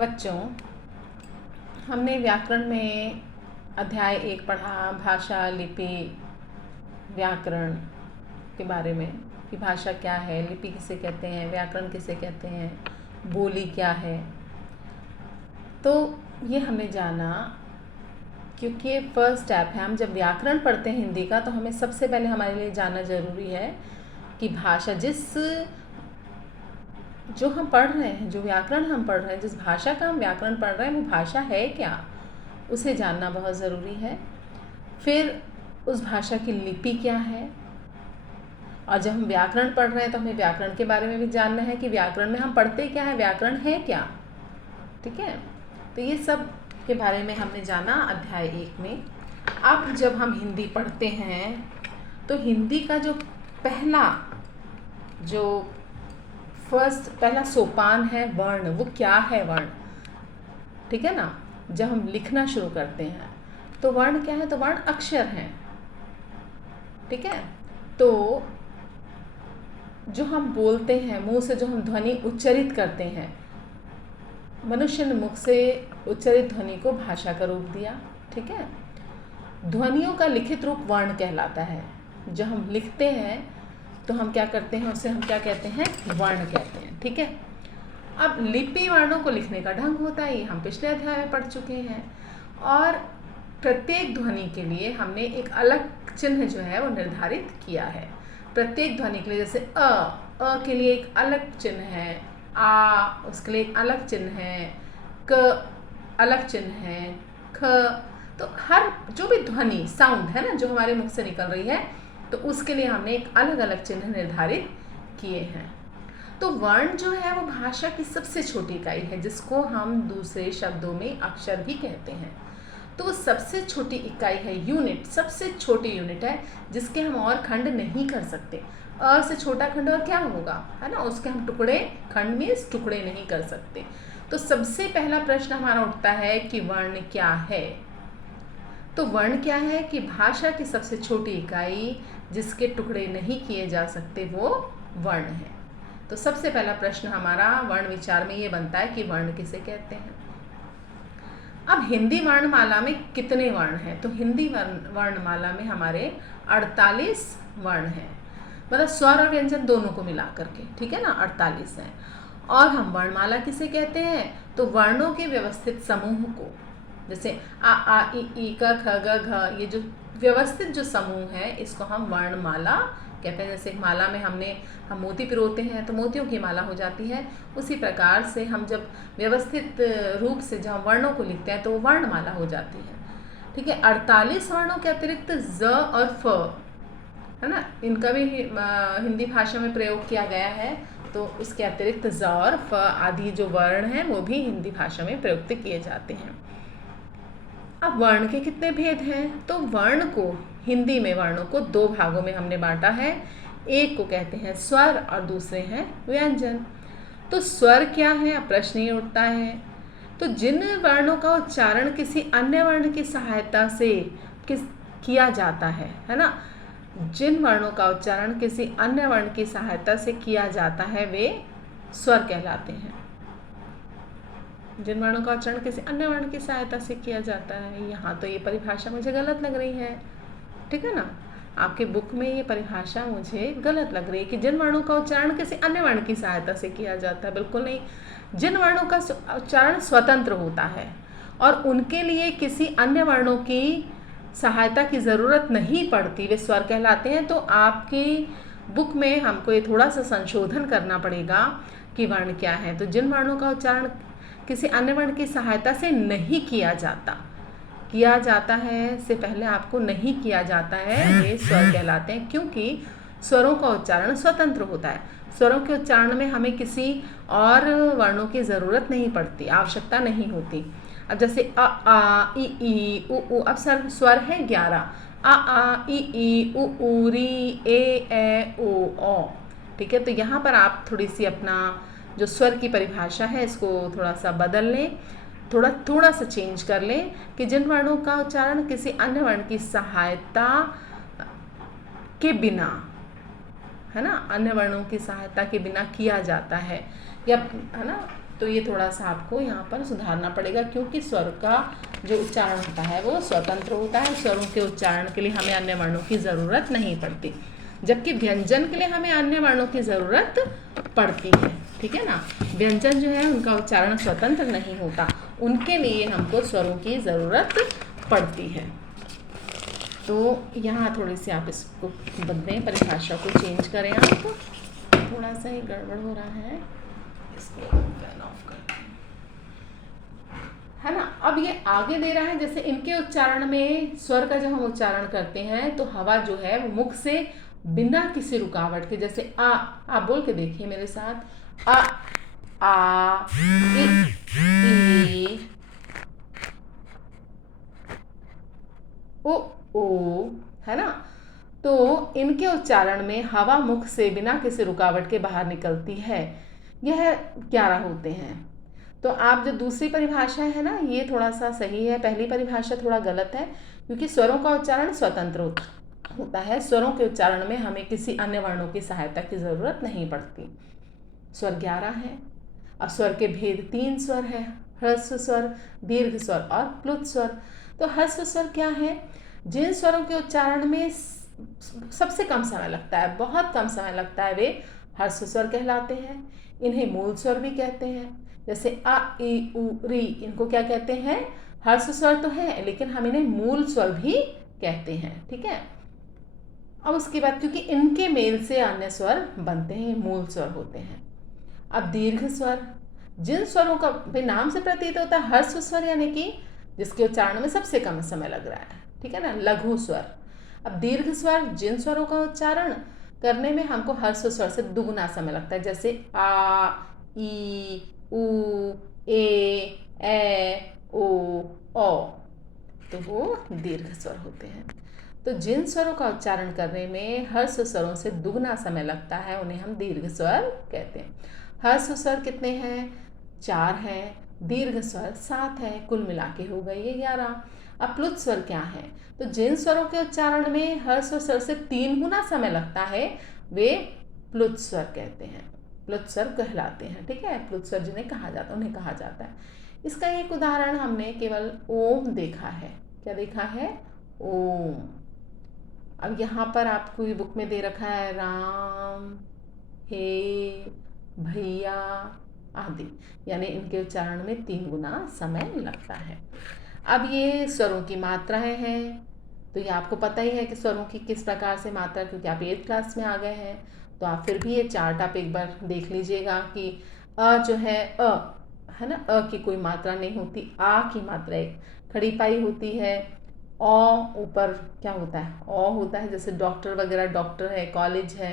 बच्चों, हमने व्याकरण में अध्याय 1 पढ़ा, भाषा, लिपि, व्याकरण के बारे में कि भाषा क्या है, लिपि किसे कहते हैं, व्याकरण किसे कहते हैं, बोली क्या है। तो ये हमने जाना क्योंकि ये फर्स्ट स्टेप है। हम जब व्याकरण पढ़ते हैं हिंदी का तो हमें सबसे पहले हमारे लिए जानना ज़रूरी है कि भाषा जो हम पढ़ रहे हैं, जो व्याकरण हम पढ़ रहे हैं, जिस भाषा का हम व्याकरण पढ़ रहे हैं वो भाषा है क्या, उसे जानना बहुत ज़रूरी है। फिर उस भाषा की लिपि क्या है, और जब हम व्याकरण पढ़ रहे हैं तो हमें व्याकरण के बारे में भी जानना है कि व्याकरण में हम पढ़ते क्या है, व्याकरण है क्या। ठीक है, तो ये सब के बारे में हमने जाना अध्याय 1 में। अब जब हम हिंदी पढ़ते हैं तो हिंदी का जो पहला सोपान है वर्ण, वो क्या है वर्ण। ठीक है ना, जब हम लिखना शुरू करते हैं तो वर्ण क्या है, तो वर्ण अक्षर हैं। ठीक है, तो जो हम बोलते हैं, मुंह से जो हम ध्वनि उच्चरित करते हैं, मनुष्य ने मुख से उच्चरित ध्वनि को भाषा का रूप दिया। ठीक है, ध्वनियों का लिखित रूप वर्ण कहलाता है। जब हम लिखते हैं तो हम क्या करते हैं, उसे हम क्या कहते हैं, वर्ण कहते हैं। ठीक है, अब लिपि वर्णों को लिखने का ढंग होता है, ये हम पिछले अध्याय में पढ़ चुके हैं। और प्रत्येक ध्वनि के लिए हमने एक अलग चिन्ह जो है वो निर्धारित किया है। प्रत्येक ध्वनि के लिए, जैसे अ के लिए एक अलग चिन्ह है, आ उसके लिए एक अलग चिन्ह है, क अलग चिन्ह है, ख, तो हर जो भी ध्वनि साउंड है ना जो हमारे मुख से निकल रही है, तो उसके लिए हमने एक अलग अलग चिन्ह निर्धारित किए हैं। तो वर्ण जो है वो भाषा की सबसे छोटी इकाई है, जिसको हम दूसरे शब्दों में अक्षर भी कहते हैं। तो वो सबसे छोटी इकाई है, यूनिट, सबसे छोटी यूनिट है जिसके हम और खंड नहीं कर सकते। अ से छोटा खंड और क्या होगा, है ना, उसके हम टुकड़े, खंड मीन्स टुकड़े नहीं कर सकते। तो सबसे पहला प्रश्न हमारा उठता है कि वर्ण क्या है। तो वर्ण क्या है कि भाषा की सबसे छोटी इकाई जिसके टुकड़े नहीं किए जा सकते वो वर्ण है। तो सबसे पहला प्रश्न हमारा वर्ण विचार में ये बनता है कि वर्ण किसे कहते हैं। अब हिंदी वर्णमाला में कितने वर्ण हैं, तो हिंदी वर्णमाला में हमारे 48 वर्ण हैं, मतलब स्वर और व्यंजन दोनों को मिला करके। ठीक है ना, 48 हैं। और हम वर्णमाला किसे कहते हैं, तो वर्णों के व्यवस्थित समूह को, जैसे आ ई क ख ग घ, ये जो व्यवस्थित जो समूह है इसको हम वर्णमाला कहते हैं। जैसे माला में हम मोती पिरोते हैं तो मोतियों की माला हो जाती है, उसी प्रकार से हम जब व्यवस्थित रूप से जहाँ वर्णों को लिखते हैं तो वो वर्णमाला हो जाती है। ठीक है, 48 वर्णों के अतिरिक्त ज और फ, है ना, इनका भी हिंदी भाषा में प्रयोग किया गया है। तो उसके अतिरिक्त ज और फ आदि जो वर्ण हैं वो भी हिंदी भाषा में प्रयुक्त किए जाते हैं। अब वर्ण के कितने भेद हैं, तो वर्ण को, हिंदी में वर्णों को 2 भागों में हमने बांटा है। एक को कहते हैं स्वर और दूसरे हैं व्यंजन। तो स्वर क्या है, अब प्रश्न ये उठता है, तो जिन वर्णों का उच्चारण किसी अन्य वर्ण की सहायता से किया जाता है ना, जिन वर्णों का उच्चारण किसी अन्य वर्ण की सहायता से किया जाता है वे स्वर कहलाते हैं। जिन वर्णों का उच्चारण किसी अन्य वर्ण की सहायता से किया जाता है, यहाँ तो ये परिभाषा मुझे गलत लग रही है। ठीक है ना, आपके बुक में ये परिभाषा मुझे गलत लग रही है कि जिन वर्णों का उच्चारण किसी अन्य वर्ण की सहायता से किया जाता है। बिल्कुल नहीं, जिन वर्णों का उच्चारण स्वतंत्र होता है और उनके लिए किसी अन्य वर्णों की सहायता की ज़रूरत नहीं पड़ती, वे स्वर कहलाते हैं। तो आपकी बुक में हमको ये थोड़ा सा संशोधन करना पड़ेगा कि वर्ण क्या है। तो जिन वर्णों का उच्चारण किसी अन्य वर्ण की सहायता से नहीं किया जाता है से पहले आपको नहीं किया जाता है, ये स्वर कहलाते हैं, क्योंकि स्वरों का उच्चारण स्वतंत्र होता है। स्वरों के उच्चारण में हमें किसी और वर्णों की ज़रूरत नहीं पड़ती, आवश्यकता नहीं होती। अब जैसे आ ई उ, अब स्वर है 11, आ ई उ री ए ओ। ठीक है, तो यहाँ पर आप थोड़ी सी अपना जो स्वर की परिभाषा है इसको थोड़ा सा बदल लें, थोड़ा सा चेंज कर लें कि जिन वर्णों का उच्चारण किसी अन्य वर्ण की सहायता के बिना, है ना, अन्य वर्णों की सहायता के बिना किया जाता है, या है ना, तो ये थोड़ा सा आपको यहाँ पर सुधारना पड़ेगा, क्योंकि स्वर का जो उच्चारण होता है वो स्वतंत्र होता है। स्वरों के उच्चारण के लिए हमें अन्य वर्णों की ज़रूरत नहीं पड़ती, जबकि व्यंजन के लिए हमें अन्य वर्णों की ज़रूरत पड़ती है। ठीक है ना, व्यंजन जो है उनका उच्चारण स्वतंत्र नहीं होता, उनके लिए हमको स्वरों की ज़रूरत पड़ती है। तो यहाँ थोड़ी सी आप इसको बदलें, परिभाषा को चेंज करें। आप थोड़ा सा ही गड़बड़ हो रहा है, इसको फैन ऑफ करते हैं, है ना। अब ये आगे दे रहा है, जैसे इनके उच्चारण में स्वर का जब हम उच्चारण करते हैं तो हवा जो है वो मुख से बिना किसी रुकावट के, जैसे आ, आप बोल के देखिए मेरे साथ, आ ई ओ, है ना। तो इनके उच्चारण में हवा मुख से बिना किसी रुकावट के बाहर निकलती है। यह 11 होते हैं। तो आप जो दूसरी परिभाषा है ना, ये थोड़ा सा सही है, पहली परिभाषा थोड़ा गलत है, क्योंकि स्वरों का उच्चारण स्वतंत्र होता है। स्वरों के उच्चारण में हमें किसी अन्य वर्णों की सहायता की जरूरत नहीं पड़ती। स्वर 11 है। अब स्वर के भेद 3 स्वर है, ह्रस्व स्वर, दीर्घ स्वर और प्लुत स्वर। तो ह्रस्व स्वर क्या है? जिन स्वरों के उच्चारण में सबसे कम समय लगता है, बहुत कम समय लगता है, वे ह्रस्व स्वर कहलाते हैं। इन्हें मूल स्वर भी कहते हैं। जैसे अ ई उ री, इनको क्या कहते हैं? ह्रस्व स्वर तो है, लेकिन हम इन्हें मूल स्वर भी कहते हैं। ठीक है। अब उसके बाद, क्योंकि इनके मेल से अन्य स्वर बनते हैं, मूल स्वर होते हैं। अब दीर्घ स्वर, जिन स्वरों का नाम से प्रतीत होता है ह्रस्व स्वर, यानी कि जिसके उच्चारण में सबसे कम समय लग रहा है। ठीक है ना, लघु स्वर। अब दीर्घ स्वर, जिन स्वरों का उच्चारण करने में हमको ह्रस्व स्वर से दुगुना समय लगता है, जैसे आ ई उ ए ओ औ, तो वो दीर्घ स्वर होते हैं। तो जिन स्वरों का उच्चारण करने में ह्रस्व स्वरों से दुगना समय लगता है, उन्हें हम दीर्घ स्वर कहते हैं। ह्रस्व स्वर कितने हैं? 4 हैं। दीर्घ स्वर 7 हैं। कुल मिला के हो गए ये 11। अब प्लुत स्वर क्या है? तो जिन स्वरों के उच्चारण में ह्रस्व स्वर से 3 गुना समय लगता है, वे प्लुत स्वर कहते हैं, प्लुत स्वर कहलाते हैं। ठीक है, प्लुत स्वर जिन्हें कहा जाता है, उन्हें कहा जाता है। इसका एक उदाहरण हमने केवल ओम देखा है। क्या देखा है? ओम। अब यहाँ पर आपको ये बुक में दे रखा है राम, हे, भैया आदि, यानी इनके उच्चारण में 3 गुना समय लगता है। अब ये स्वरों की मात्राएं हैं। तो ये आपको पता ही है कि स्वरों की किस प्रकार से मात्रा, क्योंकि आप 8th क्लास में आ गए हैं। तो आप फिर भी ये चार्ट आप एक बार देख लीजिएगा कि अ जो है, है ना, अ की कोई मात्रा नहीं होती। आ की मात्रा एक खड़ी पाई होती है। औ ऊपर क्या होता है? औ होता है, जैसे डॉक्टर वगैरह, डॉक्टर है, कॉलेज है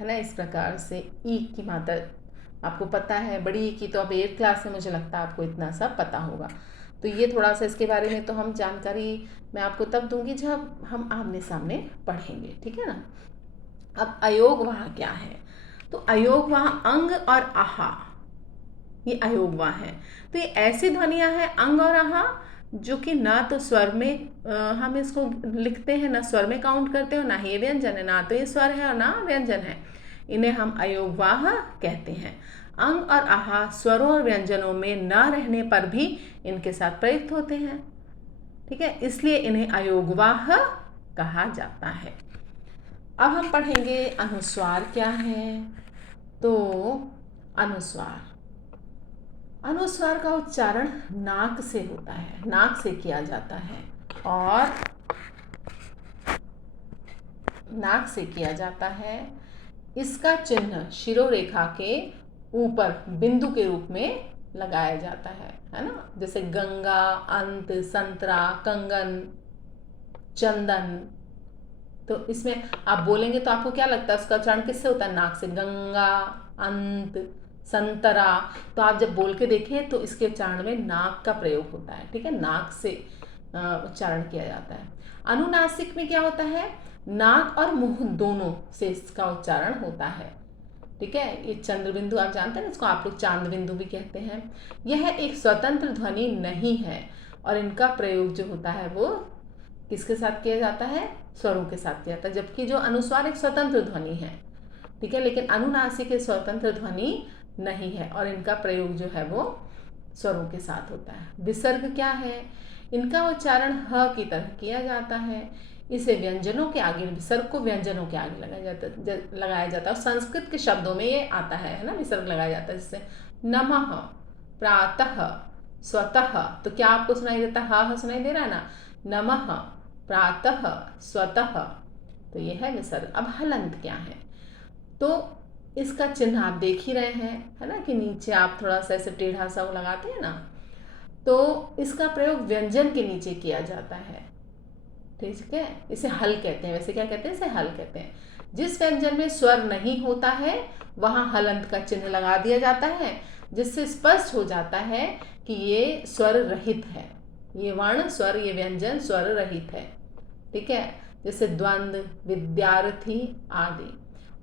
ना। इस प्रकार से ई की मात्रा आपको पता है। बड़ी ई की तो अब 8th क्लास में मुझे लगता है आपको इतना सब पता होगा। तो ये थोड़ा सा इसके बारे में तो हम जानकारी मैं आपको तब दूंगी जब हम आमने सामने पढ़ेंगे। ठीक है ना। अब अयोगवाह क्या है? तो अयोगवाह अंग और आहा, ये अयोगवाह है। तो ये ऐसी ध्वनियां हैं, अंग और आहा, जो कि ना तो स्वर में हम इसको लिखते हैं, ना स्वर में काउंट करते हो, ना ही ये व्यंजन है, ना तो ये स्वर है और ना व्यंजन है। इन्हें हम अयोगवाह कहते हैं। अंग और आहा स्वरों और व्यंजनों में न रहने पर भी इनके साथ प्रयुक्त होते हैं। ठीक है, इसलिए इन्हें अयोगवाह कहा जाता है। अब हम पढ़ेंगे अनुस्वार क्या है। तो अनुस्वार, अनुस्वार का उच्चारण नाक से होता है, नाक से किया जाता है, और नाक से किया जाता है। इसका चिन्ह शिरोरेखा के ऊपर बिंदु के रूप में लगाया जाता है ना। जैसे गंगा, अंत, संतरा, कंगन, चंदन। तो इसमें आप बोलेंगे तो आपको क्या लगता है उसका उच्चारण किससे होता है? नाक से। गंगा, अंत, संतरा। तो आप जब बोल के देखें तो इसके उच्चारण में नाक का प्रयोग होता है। ठीक है, नाक से उच्चारण किया जाता है। अनुनासिक में क्या होता है? नाक और मुंह दोनों से इसका उच्चारण होता है। ठीक है, ये चंद्र बिंदु आप जानते हैं ना, इसको आप लोग चांद बिंदु भी कहते हैं। यह एक स्वतंत्र ध्वनि नहीं है, और इनका प्रयोग जो होता है वो किसके साथ किया जाता है? स्वरों के साथ किया जाता है। जबकि जो अनुस्वार एक स्वतंत्र ध्वनि है। ठीक है, लेकिन अनुनासिक एक स्वतंत्र ध्वनि नहीं है और इनका प्रयोग जो है वो स्वरों के साथ होता है। विसर्ग क्या है? इनका उच्चारण ह की तरह किया जाता है। इसे व्यंजनों के आगे, विसर्ग को व्यंजनों के आगे लगाया जाता है और संस्कृत के शब्दों में ये आता है ना, विसर्ग लगाया जाता है। जैसे नमः, प्रातः, स्वतः। तो क्या आपको सुनाई देता है? हा सुनाई दे रहा है ना। नमः, प्रातः, स्वतः। तो ये है विसर्ग। अब हलंत क्या है? तो इसका चिन्ह आप देख ही रहे हैं, है ना, कि नीचे आप थोड़ा सा ऐसे टेढ़ा सा वो लगाते हैं ना, तो इसका प्रयोग व्यंजन के नीचे किया जाता है। ठीक है, इसे हल कहते हैं। वैसे क्या कहते हैं? इसे हल कहते हैं। जिस व्यंजन में स्वर नहीं होता है वहां हलंत का चिन्ह लगा दिया जाता है, जिससे स्पष्ट हो जाता है कि ये स्वर रहित है, ये वर्ण स्वर, ये व्यंजन स्वर रहित है। ठीक है, जैसे द्वंद्व, विद्यार्थी आदि।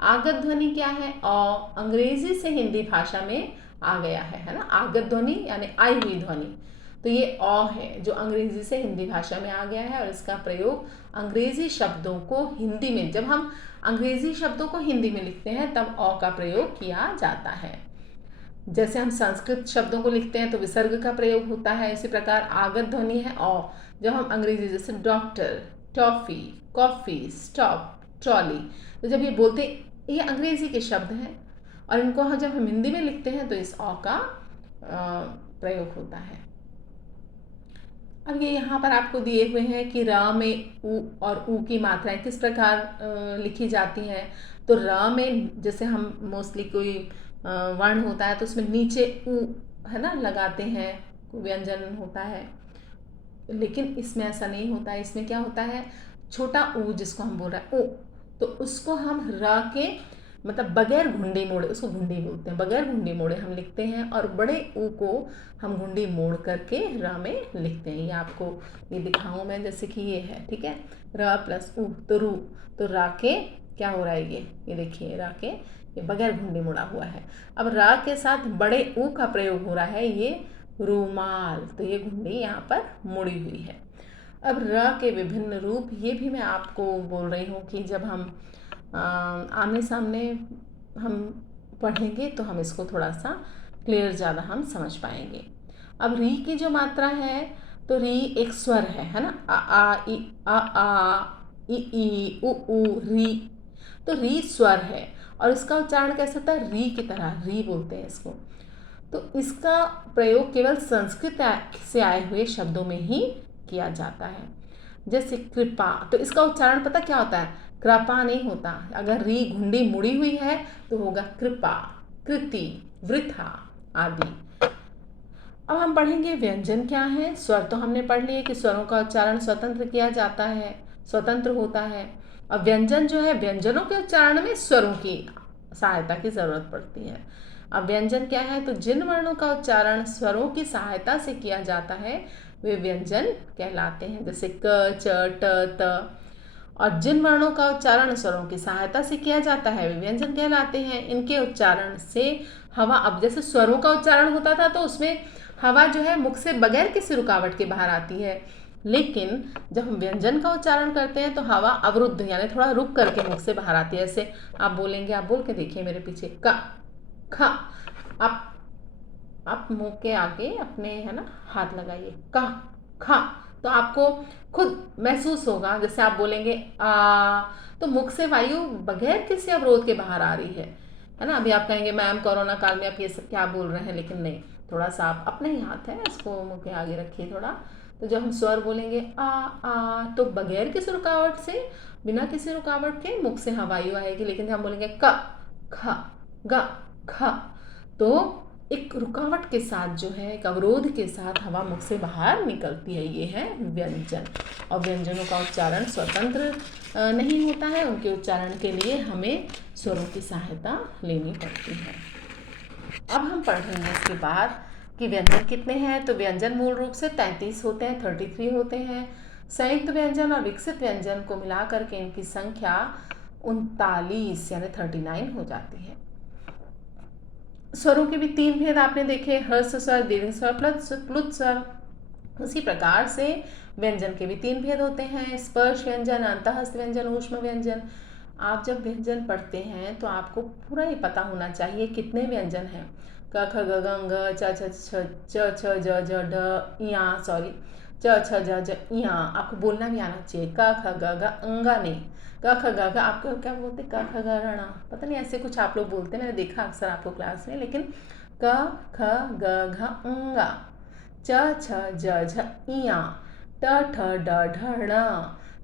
आगत ध्वनि क्या है? अ, अंग्रेजी से हिंदी भाषा में आ गया है ना। आगत ध्वनि यानी आई हुई ध्वनि। तो ये अ है जो अंग्रेजी से हिंदी भाषा में आ गया है और इसका प्रयोग अंग्रेजी शब्दों को हिंदी में, जब हम अंग्रेजी शब्दों को हिंदी में लिखते हैं तब अ का प्रयोग किया जाता है। जैसे हम संस्कृत शब्दों को लिखते हैं तो विसर्ग का प्रयोग होता है, इसी प्रकार आगत ध्वनि है अ। जब हम अंग्रेजी, जैसे doctor, toffee, coffee, stop, trolley, तो जब ये बोलते, ये अंग्रेजी के शब्द हैं और इनको जब हम हिंदी में लिखते हैं तो इस अ का प्रयोग होता है। अब ये यहाँ पर आपको दिए हुए हैं कि र में उ और ऊ की मात्राएं किस प्रकार लिखी जाती हैं। तो र में जैसे हम मोस्टली कोई वर्ण होता है तो उसमें नीचे ऊ, है ना, लगाते हैं, व्यंजन होता है। लेकिन इसमें ऐसा नहीं होता है। इसमें क्या होता है? छोटा ऊ जिसको हम बोल रहे हैं ऊ, तो उसको हम र के मतलब बगैर घुंडी मोड़े, उसको घुंडी बोलते हैं, बगैर घुंडी मोड़े हम लिखते हैं और बड़े ऊ को हम घुंडी मोड़ करके र में लिखते हैं। ये आपको ये दिखाऊं मैं, जैसे कि ये है, ठीक है, र प्लस ऊ तो रू, तो रा के क्या हो रहा है? ये देखिए, रा के ये बगैर घुंडी मोड़ा हुआ है। अब रा के साथ बड़े ऊ का प्रयोग हो रहा है, ये रूमाल, तो ये घुंडी यहाँ पर मुड़ी हुई है। अब र के विभिन्न रूप ये भी मैं आपको बोल रही हूँ कि जब हम आमने सामने हम पढ़ेंगे तो हम इसको थोड़ा सा क्लियर ज़्यादा हम समझ पाएंगे। अब री की जो मात्रा है, तो री एक स्वर है ना, आ इ ई उ री। तो री स्वर है और इसका उच्चारण कैसा होता है? री की तरह, री बोलते हैं इसको। तो इसका प्रयोग केवल संस्कृत से आए हुए शब्दों में ही किया जाता है। जैसे कृपा, तो इसका उच्चारण पता क्या होता है? कृपा नहीं होता। अगर री घुंडी मुड़ी हुई है तो होगा कृपा, कृति, वृथा आदि। अब हम पढ़ेंगे व्यंजन क्या है। स्वर तो हमने पढ़ लिए कि स्वरों का उच्चारण स्वतंत्र किया जाता है, स्वतंत्र होता है। और व्यंजन जो है, व्यंजनों के उच्चारण में स्वरों की सहायता की जरूरत पड़ती है। अब व्यंजन क्या है? तो जिन वर्णों का उच्चारण स्वरों की सहायता से किया जाता है वे व्यंजन कहलाते हैं। जैसे क, च, ट, त। और जिन वर्णों का उच्चारण स्वरों की सहायता से किया जाता है वे व्यंजन कहलाते हैं। इनके उच्चारण से हवा, अब जैसे स्वरों का उच्चारण होता था तो उसमें हवा जो है मुख से बगैर किसी रुकावट के बाहर आती है, लेकिन जब हम व्यंजन का उच्चारण करते हैं तो हवा अवरुद्ध यानी थोड़ा रुक करके मुख से बाहर आती है। ऐसे आप बोलेंगे, आप बोल के देखिए मेरे पीछे, क, ख। आप मुंह के आगे अपने, है ना, हाथ लगाइए, क, ख। तो आपको खुद महसूस होगा, जैसे आप बोलेंगे आ, तो मुख से वायु बगैर किसी अवरोध के बाहर आ रही है ना। अभी आप कहेंगे मैम कोरोना काल में आप ये सब क्या बोल रहे हैं, लेकिन नहीं, थोड़ा सा आप अपने ही हाथ है इसको मुंह के आगे रखिए थोड़ा। तो जब हम स्वर बोलेंगे आ तो बगैर किसी रुकावट से, बिना किसी रुकावट के मुख से वायु आएगी। लेकिन जब हम बोलेंगे क, ख, ग, ख, तो एक रुकावट के साथ जो है, एक अवरोध के साथ हवा मुख से बाहर निकलती है। ये है व्यंजन। और व्यंजनों का उच्चारण स्वतंत्र नहीं होता है, उनके उच्चारण के लिए हमें स्वरों की सहायता लेनी पड़ती है। अब हम पढ़ेंगे इसके बाद कि व्यंजन कितने हैं। तो व्यंजन मूल रूप से 33 होते हैं, 33 होते हैं। संयुक्त व्यंजन और विकसित व्यंजन को मिला करके इनकी संख्या 39 यानी 39 हो जाती है। स्वरों के भी 3 भेद आपने देखे, हर्ष स्वर, दीर्घ स्वर, प्लुत स्वर। उसी प्रकार से व्यंजन के भी 3 भेद होते हैं, स्पर्श व्यंजन, अंतःस्थ व्यंजन, ऊष्म व्यंजन। आप जब व्यंजन पढ़ते हैं तो आपको पूरा ये पता होना चाहिए कितने व्यंजन हैं। क ख ग घ ङ च छ छ ज ज ढ इया, सॉरी, च छ ज ज इया। आपको बोलना भी आना चाहिए। क ख ग घ अंगा नहीं, क ख ग घ आपको क्या बोलते, क ख ग ऋणा, पता नहीं ऐसे कुछ आप लोग बोलते हैं, मैंने देखा अक्सर आपको क्लास में। लेकिन क ख ग घ अंगा, च छ ज झ इया, ट ठ ड ढ ण,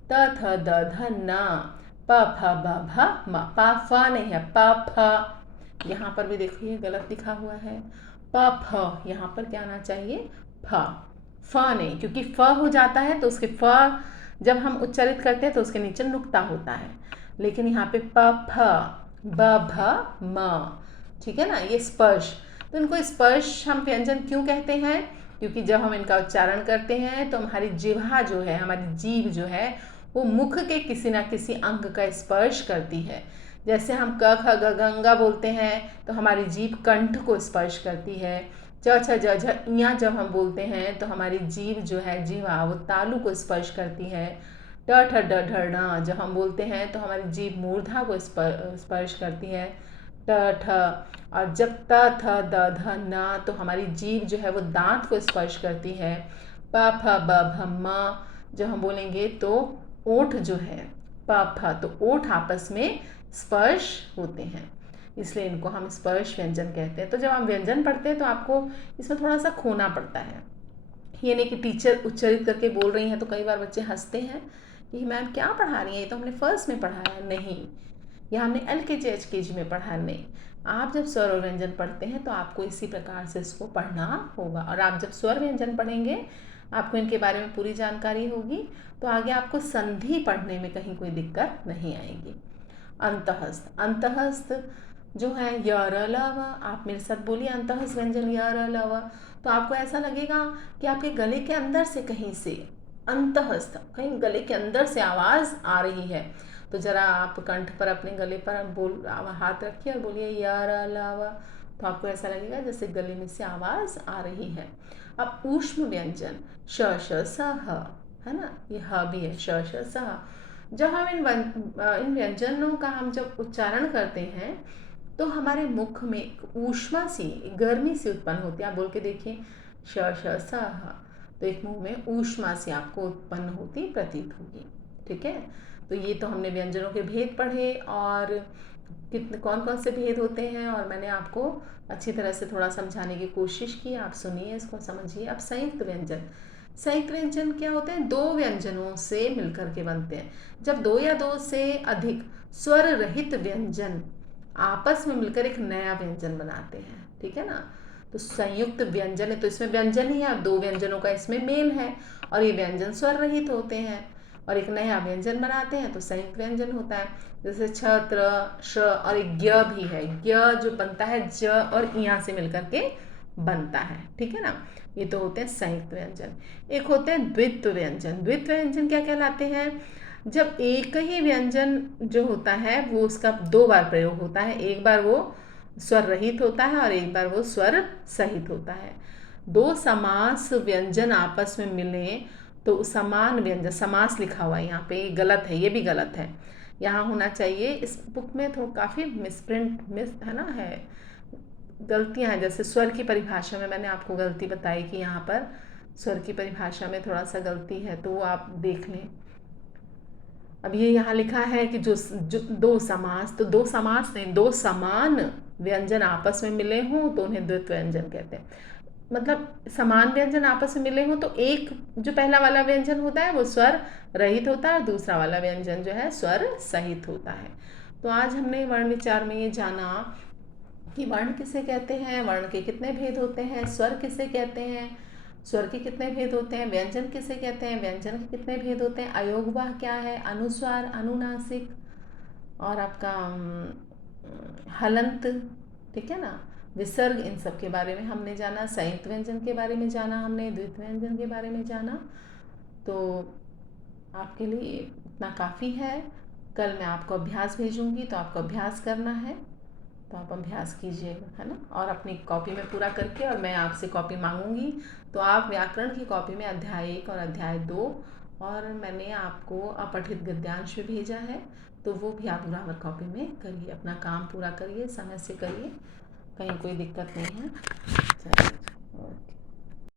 त थ द ध न, प फ ब भ म। प फ नहीं है, प फ। यहाँ पर भी देखिए गलत लिखा हुआ है, प फ। यहाँ पर क्या आना चाहिए, फ। फ नहीं, क्योंकि फ हो जाता है तो उसके फ जब हम उच्चारित करते हैं तो उसके नीचे नुक्ता होता है। लेकिन यहाँ पे प फ, ब भ म, ठीक है ना, ये स्पर्श। तो इनको स्पर्श हम व्यंजन क्यों कहते हैं, क्योंकि जब हम इनका उच्चारण करते हैं तो हमारी जिह्वा जो है, हमारी जीभ जो है, वो मुख के किसी ना किसी अंग का स्पर्श करती है। जैसे हम क ख ग घ ङ बोलते हैं तो हमारी जीभ कंठ को स्पर्श करती है। च छ ज झ इया जब हम बोलते हैं तो हमारी जीभ जो है, जिह्वा, वो तालु को स्पर्श करती है। ट ठ ड ढ ण जब हम बोलते हैं तो हमारी जीभ मूर्धा को स्पर्श करती है। ट ठ। और जब त थ द ध न तो हमारी जीभ जो है वो दांत को स्पर्श करती है। प फ ब भ म जब हम बोलेंगे तो ओठ जो है, प फ, तो ओठ आपस में स्पर्श होते हैं, इसलिए इनको हम स्पर्श व्यंजन कहते हैं। तो जब हम व्यंजन पढ़ते हैं तो आपको इसमें थोड़ा सा खोना पड़ता है। ये नहीं कि टीचर उच्चारित करके बोल रही हैं तो कई बार बच्चे हंसते हैं कि मैम क्या पढ़ा रही हैं, ये तो हमने फर्स्ट में पढ़ा है। नहीं, यह हमने LKG HKG में पढ़ा। नहीं, आप जब स्वर और व्यंजन पढ़ते हैं तो आपको इसी प्रकार से इसको पढ़ना होगा। और आप जब स्वर व्यंजन पढ़ेंगे, आपको इनके बारे में पूरी जानकारी होगी, तो आगे आपको संधि पढ़ने में कहीं कोई दिक्कत नहीं आएगी। अंतःस्थ, अंतःस्थ जो है य र ल व, आप मेरे साथ बोलिए अंतःस्थ व्यंजन य र ल व। तो आपको ऐसा लगेगा कि आपके गले के अंदर से कहीं से, अंतःस्थ, कहीं गले के अंदर से आवाज़ आ रही है। तो ज़रा आप कंठ पर, अपने गले पर हाथ रखिए और बोलिए य र ल व। तो आपको ऐसा लगेगा जैसे गले में से आवाज़ आ रही है। अब ऊष्म व्यंजन श श स ह, है ना, ये ह भी है, श श स ह। जब हम इन व्यंजनों का हम जब उच्चारण करते हैं तो हमारे मुख में एक ऊष्मा सी, गर्मी सी उत्पन्न होती है। आप बोल के देखिए, श श स ह, तो एक मुंह में ऊष्मा सी आपको उत्पन्न होती प्रतीत होगी। ठीक है, तो ये तो हमने व्यंजनों के भेद पढ़े और कितने कौन कौन से भेद होते हैं, और मैंने आपको अच्छी तरह से थोड़ा समझाने की कोशिश की। आप सुनिए, इसको समझिए। अब संयुक्त व्यंजन, संयुक्त व्यंजन क्या होते हैं, दो व्यंजनों से मिलकर के बनते हैं। जब दो या दो से अधिक स्वर रहित व्यंजन आपस में मिलकर एक नया व्यंजन बनाते हैं, ठीक है ना, तो संयुक्त व्यंजन है। तो इसमें व्यंजन ही है, दो व्यंजनों का इसमें मेल है, और ये व्यंजन स्वर रहित होते हैं और एक नया व्यंजन बनाते हैं, तो संयुक्त व्यंजन होता है। जैसे छ, त्र, श और एक ज्ञ भी है। ज्ञ जो बनता है ज और इया से मिलकर के बनता है, ठीक है ना। ये तो होते हैं संयुक्त व्यंजन। एक होते हैं द्वित्व व्यंजन। द्वित्व व्यंजन क्या कहलाते हैं, जब एक ही व्यंजन जो होता है वो उसका दो बार प्रयोग होता है। एक बार वो स्वर रहित होता है और एक बार वो स्वर सहित होता है। दो समास व्यंजन आपस में मिले तो समान व्यंजन, समास लिखा हुआ है यहाँ पे, ये गलत है, ये भी गलत है। यहाँ होना चाहिए, इस बुक में थोड़ा काफ़ी मिसप्रिंट है ना, है गलतियाँ हैं। जैसे स्वर की परिभाषा में मैंने आपको गलती बताई कि यहाँ पर स्वर की परिभाषा में थोड़ा सा गलती है, तो वो आप देख लें। अब ये यहाँ लिखा है कि जो दो समास, तो दो समास नहीं, दो समान व्यंजन आपस में मिले हों तो उन्हें द्वित्व व्यंजन कहते हैं। मतलब समान व्यंजन आपस में मिले हों तो एक जो पहला वाला व्यंजन होता है वो स्वर रहित होता है, दूसरा वाला व्यंजन जो है स्वर सहित होता है। तो आज हमने वर्ण विचार में ये जाना कि वर्ण किसे कहते हैं, वर्ण के कितने भेद होते हैं, स्वर किसे कहते हैं, स्वर के कितने भेद होते हैं, व्यंजन किसे कहते हैं, व्यंजन के कितने भेद होते हैं, अयोगवाह क्या है, अनुस्वार, अनुनासिक, और आपका हलंत, ठीक है ना, विसर्ग, इन सब के बारे में हमने जाना। संयुक्त व्यंजन के बारे में जाना हमने, द्वित्व व्यंजन के बारे में जाना। तो आपके लिए इतना काफ़ी है। कल मैं आपको अभ्यास भेजूंगी तो आपको अभ्यास करना है, तो आप अभ्यास कीजिएगा, है ना, और अपनी कॉपी में पूरा करके, और मैं आपसे कॉपी मांगूंगी। तो आप व्याकरण की कॉपी में अध्याय 1 और अध्याय 2 और मैंने आपको अपठित गद्यांश भी भेजा है, तो वो भी आप ग्रामर कॉपी में करिए, अपना काम पूरा करिए, समय से करिए, कहीं कोई दिक्कत नहीं है। चलिए।